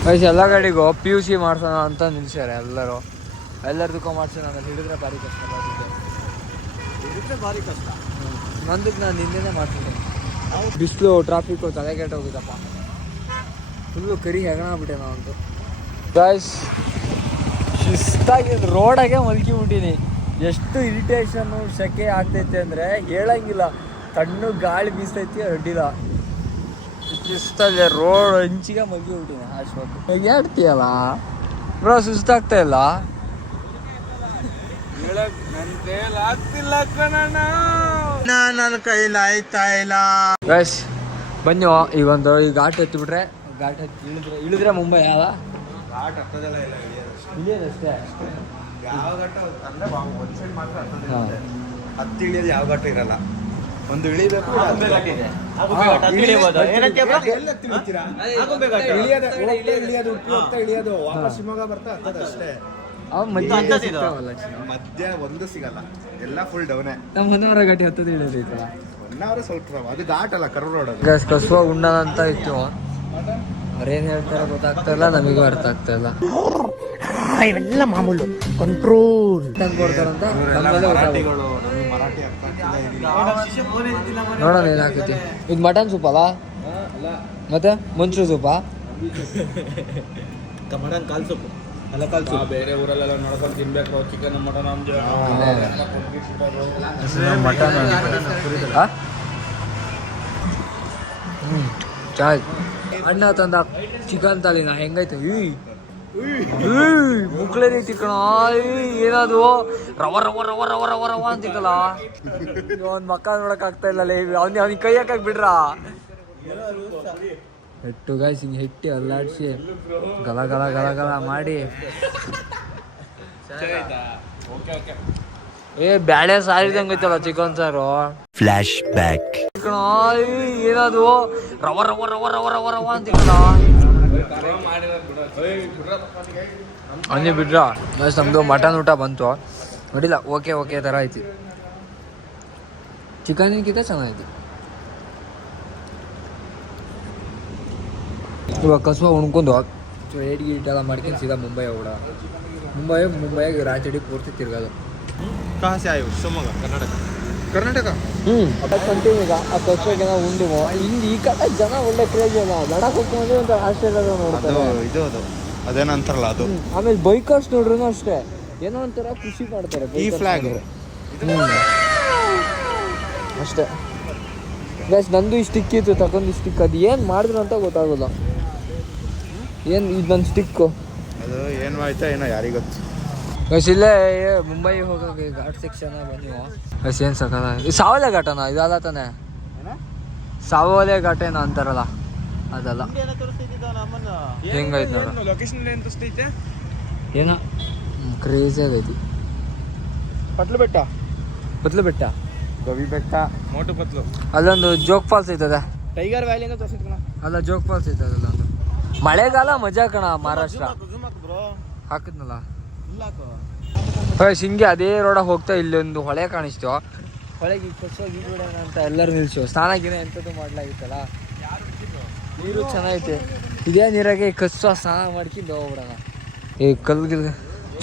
ಗೈಸ್ ಎಲ್ಲ ಗಾಡಿಗೂ PUC ಮಾಡ್ಸೋಣ ಅಂತ ನಿಲ್ಸ್ಯಾರೆ ಎಲ್ಲರದಕ್ಕೂ ಮಾಡ್ಸೋಣ ಅಂತ. ಹಿಡಿದ್ರೆ ಭಾರಿ ಕಷ್ಟ. ನಂದಕ್ಕೆ ನಾನು ನಿನ್ನೆ ಮಾಡ್ತಿದ್ದೆ. ಬಿಸಿಲು ಟ್ರಾಫಿಕ್ಕು ತಲೆ ಕೆಟ್ಟ ಹೋಗಿದ್ದಪ್ಪ. ಫುಲ್ಲು ಕರಿ ಹೆಗಣಾಗ್ಬಿಟ್ಟೆ ನಾವಂತೂ. ಗೈಸ್ ಶಿಸ್ತಾಗಿ ರೋಡಾಗೆ ಮಲ್ಕಿಬಿಟ್ಟಿನಿ. ಎಷ್ಟು ಇರಿಟೇಷನ್ನು ಸೆಕೆ ಆಗ್ತೈತೆ ಅಂದರೆ ಹೇಳಂಗಿಲ್ಲ. ತಣ್ಣು ಗಾಳಿ ಬೀಸ್ತೈತಿ ಅಡ್ಡಿಲ್ಲ. ಶಿಸ್ತಲ್ಲಿ ರೋಡ್ ಹಂಚಿಗೆ ಮಲ್ಕಿಬಿಟ್ಟಿನಿ. ಅಷ್ಟೊತ್ತು ಹೇಳ್ತೀಯಲ್ಲ ಬ್ರೋ, ಸುಸ್ತಾಗ್ತಾ ಇಲ್ಲ. ನನ್ನ ಕೈಲಾಯ್ತಾ ಇಲ್ಲ. ಗೈಸ್ ಬನ್ನಿ ಈಗ ಘಾಟ್ ಹತ್ತಿಬಿಟ್ರೆ, ಘಾಟ್ ಹತ್ತಿ ಇಳಿದ್ರೆ ಮುಂಬೈ ಯಾವ ಘಾಟ್ ಹತ್ತದಲ್ಲ ಇಲ್ಲ, ಇಳಿಯೋದಷ್ಟೇ. ಯಾವ ಘಾಟ ಅಂದ್ರೆ ಒಂದು ಸೈಡ್ ಮಾತ್ರ ಹತ್ತೋದು. ಹತ್ತಿ ಇಳಿಯೋದು ಯಾವ ಘಾಟ ಇರಲ್ಲ. ಒಂದು ಇಳಿಬೇಕು ಇಳಿಯೋದು ವಾಪಸ್ ಶಿವಮೊಗ್ಗ ಬರ್ತಾ ಅಷ್ಟೇ. ಮಧ್ಯ ಒಂದು ಸಿಗಲ್ಲ, ಎಲ್ಲ ಫುಲ್ ಡೌನೇ. ನಮ್ಮ ಹೊನ್ನಾವರ ಘಾಟಿ ಹತ್ತದ ಇಳಿದೈತಲ್ಲ, ಹೊನ್ನಾವರ ಸ್ವಲ್ಪ ಅದು ಘಾಟ್ ಅಲ್ಲ, ಕರ್ವ್ ರೋಡ್ ಅದು. ಕಸುವ ಉಂಡನ ಅಂತ ಇತ್ತು. ಅವ್ರೇನ್ ಹೇಳ್ತಾರ ಗೊತ್ತಾಗ್ತಾ ಇಲ್ಲ, ನಮಗೂ ಅರ್ಥ ಆಗ್ತಾ ಇಲ್ಲ. ಇವೆಲ್ಲ ಮಾಮೂಲು ಕಂಟ್ರೋಲ್ ಕೊಡ್ತಾರಂತ ಮರಾಠಿಗಳು, ನಮಗೆ ಮರಾಠಿ ಅರ್ಥ ಆಗ್ತಿಲ್ಲ. ನೋಡೋಣ ಏನಾಗ್ತೈತಿ. ಇದು ಮಟನ್ ಸೂಪ್ ಅಲ್ಲ, ಮತ್ತೆ ಮೊಂಚೂರು ಸೂಪಾ? ಮಟನ್ ಕಾಲ್ ಸೊಪ್ಪು ಅಲ್ಲ, ಕಾಲ್ ಸೊಪ್ಪು. ಬೇರೆ ಊರಲ್ಲೆಲ್ಲ ನೋಡ್ಕೊಂಡು ತಿನ್ಬೇಕು ಚಿಕನ್ ಮಟನ್ ಮಟನ್. ಚಾಯ್ ಅಣ್ಣ ತಂದ ಚಿಕನ್ ತಾಲಿನ ಹೆಂಗೈತೆ? ಮುಕ್ಳೇ ತಿಕ್ಕಣ ಏನದು ರವ ರವ ರವ ರವ ರವ ರವ ಅಂತಿಕ್ಕಲ್ಲ. ಅವ್ನ ಮಕ್ಕ ನೋಡಕ್ ಆಗ್ತಾ ಇಲ್ಲ, ಅವ್ನಿಗೆ ಕೈ ಹಾಕಕ್ ಬಿಡ್ರ. ಹೆಟ್ಟು ಗಾಯ್ಸ್ ಹಿಂಗೆ ಹೆಟ್ಟಿ ಅಲ್ಲಾಡ್ಸಿ ಗಲ ಗಲ ಗಲ ಗಲ ಮಾಡಿ ಬ್ಯಾಳೆ ಸಾರಿದಂಗೆ ಐತಲ್ಲ ಚಿಕನ್ ಸಾರು. Flash back. ಏನದು ರವ ರವ ರವ ರವ ರವ ರವ ಅಂತಿಕ್ಕಲ್ಲ. ಹಂಗೆ ಬಿಡ್ರ ನಮ್ದು ಮಟನ್ ಊಟ ಬಂತು, ನೋಡಿಲ್ಲ. ಓಕೆ ಓಕೆ ಥರ ಐತಿ. ಚಿಕನ್ಗಿಂತ ಚೆನ್ನಾಗೈತಿ. ಇವಾಗ ಕಸುವ ಉಣ್ಕೊಂಡು ಏಟ್ ಗೀಟ್ ಎಲ್ಲ ಮಾಡ್ಕೊಂಡು ಸೀದಾ ಮುಂಬೈ ಹೋಗ್ಬಿಡ. ಮುಂಬೈಗೆ ರಾತ್ರಿ ಪೂರ್ತಿ ತಿರ್ಗೋದು. ಶಿವಮೊಗ್ಗ, ಕರ್ನಾಟಕ. ಕಂಟಿನ್ಯೂ ಈಗ ಆ ಕಸುವಾಗೆ ನಾವು ಉಂಡಿವು. ಹಿಂಗೆ ಈ ಕಡೆ ಜನ ಒಳ್ಳೆ ಕ್ರೇಜ್ ಅಲ್ಲ. ಲಡಾಖ್ ಹೋಗ್ಕೊಂಡ್ರೆ ಒಂದು ಆಸ್ಟ್ರೇಲಿಯಾದ ನೋಡ್ತಾರೆ. ಇದು ಅದೇನಂತಾರಲ್ಲ ಅದು. ಆಮೇಲೆ ಬೈಕರ್ಸ್ ನೋಡ್ರು ಅಷ್ಟೇ ಏನೋ ಒಂಥರ ಖುಷಿ ಮಾಡ್ತಾರೆ. ಈ ಫ್ಲಾಗ್ ಅಷ್ಟೇ. ಗೈಸ್ ನಂದು ಈ ಸ್ಟಿಕ್ ಇತ್ತು, ತಗೊಂಡು ಸ್ಟಿಕ್. ಅದು ಏನು ಮಾಡಿದ್ರು ಅಂತ ಗೊತ್ತಾಗೋಲ್ಲ. ಏನು ಇದು ನನ್ನ ಸ್ಟಿಕ್ಕು, ಅದು ಏನು ಆಯ್ತಾ ಏನೋ ಯಾರಿಗೆ ಗೊತ್ತು. ಗೈಸ್ ಇಲ್ಲೇ ಮುಂಬೈ ಹೋಗೋಕೆ ಘಾಟ್ ಸೆಕ್ಷನ್ ಬಂದಿವು. ಗೈಸ್ ಏನು ಸಕಲ ಇದು ಸಾವಲೆ ಘಾಟನ ಇದಲ್ಲ ತಾನೆ? ಸಾವಲೆ ಘಾಟ ಏನೋ ಅಂತಾರಲ್ಲ ಅದಲ್ಲ. ಹೆಂಗೈತೆ ನೋಡ ಏನೋ ಕ್ರೇಜಿ ಆಗೈತಿ. ಪತ್ಲು ಬೆಟ್ಟ, ಗವಿ ಬೆಟ್ಟ, ಮೋಟು ಪತ್ಲು. ಅಲ್ಲೊಂದು ಜೋಗ್ ಫಾಲ್ಸ್ ಐತದ, ಟೈಗರ್ ವ್ಯಾಲಿ ಅಂತ ತೋರಿಸಿದ್ಕಣ. ಅಲ್ಲ ಜೋಗ್ ಫಾಲ್ಸ್ ಐತದ. ಅಲ್ಲೊಂದು ಮಳೆಗಾಲ ಮಜಾ ಕಣ. ಮಹಾರಾಷ್ಟ್ರ ಹಾಕಿದ್ನಲ್ಲ ಹಿಂಗೆ ಅದೇ ರೋಡಾಗ ಹೋಗ್ತಾ ಇಲ್ಲೊಂದು ಹೊಳೆ ಕಾಣಿಸ್ತು. ಹೊಳೆಗೆ ಕಸುವಾಗಿ ಈಜುಬಿಡೋಣ ಅಂತ ಎಲ್ಲರೂ ನಿಲ್ಸು. ಸ್ನಾನಗಿನ ಎಂಥದ್ದು ಮಾಡ್ಲಾಗಿತ್ತಲ್ಲ. ನೀರು ಚೆನ್ನಾಗೈತೆ. ಇದೇ ನೀರಾಗೆ ಕಸುವ ಸ್ನಾನ ಮಾಡ್ಕೊಂಡು ಹೋಗ್ಬಿಡೋಣ. ಈ ಕಲ್ಗಿಲ್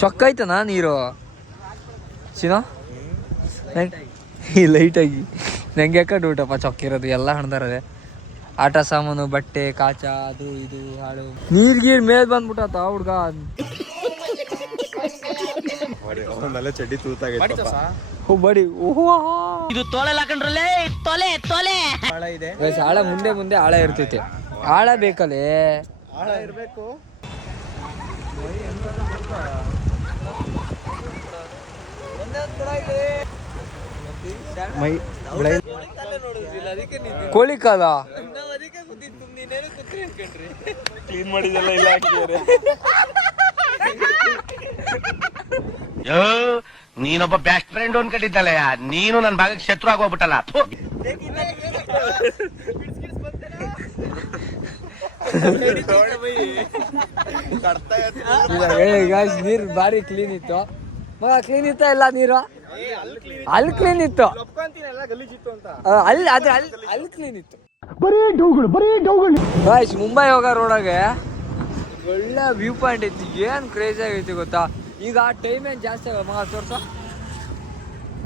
ಚೊಕ್ಕೈತನಾ ನೀರು ಚಿನೋ? ಈ ಲೈಟಾಗಿ ನಂಗೆ ಯಾಕಂಡು ಊಟಪ್ಪ ಚೊಕ್ಕಿರೋದು ಎಲ್ಲ ಹಣ್ದಾರದೆ. ಆಟ ಸಾಮಾನು, ಬಟ್ಟೆ, ಕಾಚ, ಅದು ಇದು ಹಾಳು. ನೀರ್ಗೀರ್ ಮೇಲ್ ಬಂದ್ಬಿಟ್ಟ ಹುಡ್ಗ. ಚಡ್ಡಿ ತೂತಾಗೈತೆ ಬಡಿ. ಇದು ತೊಲೆ ಹಾಕೊಂಡ್ರಲ್ಲೇ ತೊಲೆ ತೊಲೆ ಆಳ ಇದೆ. ಆಳ ಮುಂದೆ ಆಳ ಇರ್ತೈತೆ. ಆಳ ಬೇಕಲ್ಲೇ, ಆಳ ಇರಬೇಕು. ಕೋಳಿ ಕಾಲ ಕ್ಲೀನ್ ಮಾಡಿದೆಲ್ಲ ಇಲ್ಲ ಹಾಕಿದ್ದಾರೆ. ನೀನೊಬ್ಬ ಬೆಸ್ಟ್ ಫ್ರೆಂಡ್ ಅನ್ಕೊಂಡಿದ್ದಲ್ಲ, ನೀನು ನನ್ನ ಭಾಗಕ್ಕೆ ಶತ್ರು ಆಗೋಗ್ಬಿಟ್ಟಲ್ಲ. ನೀರು ಭಾರಿ ಕ್ಲೀನ್ ಇತ್ತು. ಮಗ ಕ್ಲೀನ್ ಇತ್ತ ಇಲ್ಲ ನೀರು? ಅಲ್ಲಿ ಕ್ಲೀನ್ ಇತ್ತು, ಅಲ್ಲಿ ಕ್ಲೀನ್ ಇತ್ತು. ಗಾಯ್ಸ್ ಮುಂಬೈ ಹೋಗೋ ರೋಡಾಗೆ ಒಳ್ಳೆ ವ್ಯೂ ಪಾಯಿಂಟ್ ಐತಿ. ಏನು ಕ್ರೇಜಿ ಆಗೈತಿ ಗೊತ್ತಾ? ಈಗ ಟೈಮ್ ಏನು ಜಾಸ್ತಿ ಆಗಲ್ಲ ಮಗ ತೋರ್ಸ.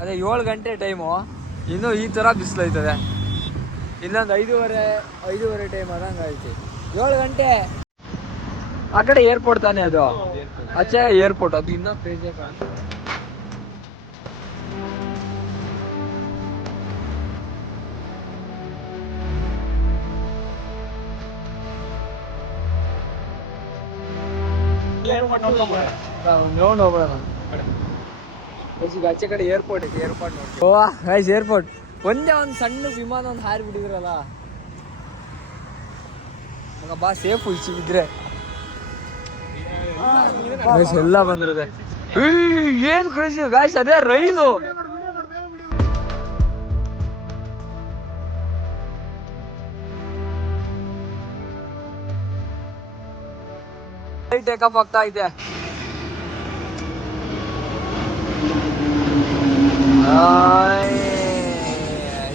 ಅದೇ 7 ಗಂಟೆ ಟೈಮು. ಇನ್ನೂ ಈ ಥರ ಬಿಸಿಲೈತದೆ. ಇನ್ನೊಂದು 5:30 ಟೈಮ್ ಆದಂಗೆ ಐತಿ. 7 ಗಂಟೆ. ಆ ಕಡೆ ಏರ್ಪೋರ್ಟ್ ತಾನೇ ಅದು, ಆಚೆ ಏರ್ಪೋರ್ಟ್. ಅದು ಇನ್ನೂ ಕ್ರೇಜಿ ಕಾಣ್ತದೆ. ಆಚೆ ಕಡೆ ಏರ್ಪೋರ್ಟ್ ಐತಿ. ಏರ್ಪೋರ್ಟ್ ನೋಡಿ. ಏರ್ಪೋರ್ಟ್ ಒಂದೇ ಒಂದು ಸಣ್ಣ ವಿಮಾನ ಒಂದು ಹಾರಿ ಬಿಟ್ಟಿದ್ರಲ್ಲ ಮಗ. ಬಾ ಸೇಫ್ ಇದ್ರೆ ಎಲ್ಲ ಬಂದಿರುತ್ತೆ. ಏನ್ ಕ್ರೇಜಿ ಗಾಯ್ಸ್, ಅದೇ ರೈಲು. ಟೇಕಪ್ ಆಗ್ತಾ ಇದೆ.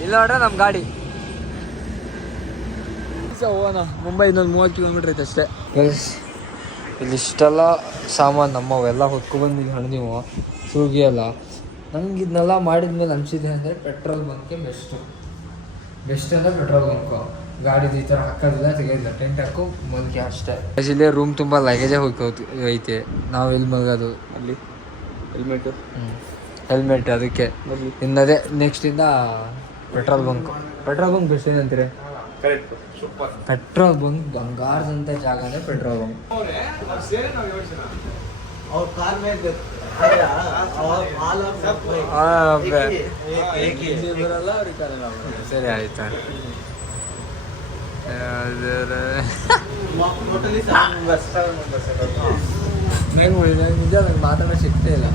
ಇಲ್ಲ ನೋಡ್ರೆ ನಮ್ಮ ಗಾಡಿ ಹೋಗೋಣ. ಮುಂಬೈ ಇನ್ನೊಂದು 30 ಕಿಲೋಮೀಟ್ರ್ ಐತೆ ಅಷ್ಟೇ. ಇಲ್ಲಿ ಇಷ್ಟೆಲ್ಲ ಸಾಮಾನು ನಮ್ಮವೆಲ್ಲ ಹೊತ್ಕೊಬಂದಿದ್ದು ಹಣ್ಣು ನೀವು ಸೂಗಿ ಎಲ್ಲ. ನಂಗೆ ಇದನ್ನೆಲ್ಲ ಮಾಡಿದ್ಮೇಲೆ ಅನಿಸಿದೆ ಅಂದರೆ ಪೆಟ್ರೋಲ್ ಬಂಕ್ಗೆ ಬೆಸ್ಟ್ ಅಂದರೆ ಪೆಟ್ರೋಲ್ ಬಂಕು. ಗಾಡಿದು ಈ ಥರ ಹಾಕೋದಿಲ್ಲ, ತೆಗೆಯೋದಿಲ್ಲ, ಟೆಂಟ್ ಹಾಕು ಮಲ್ಕೆ ಅಷ್ಟೇ. ಇಲ್ಲಿ ರೂಮ್ ತುಂಬ ಲಗೇಜೇ ಐತೆ. ನಾವು ಎಲ್ಲಿ ಮಲ್ಗೋದು ಅಲ್ಲಿ ಹೆಲ್ಮೆಟು ಹೆಲ್ಮೆಟ್ ಅದಕ್ಕೆ ಇನ್ನದೇ. ನೆಕ್ಸ್ಟಿಂದ ಪೆಟ್ರೋಲ್ ಬಂಕ್ ಬೆಸ್ಟ್ ಏನಂತೀರಿ? Correct, super. ಪೆಟ್ರೋಲ್ ಬಂಕ್ ಬಂಗಾರದಂಥ ಜಾಗನೇ ಪೆಟ್ರೋಲ್ ಬಂಕ್. ಸರಿ ಆಯ್ತಾ. ನಿಜ ನಂಗೆ ಮಾತಾಡೋ ಶಕ್ತಿ ಇಲ್ಲ.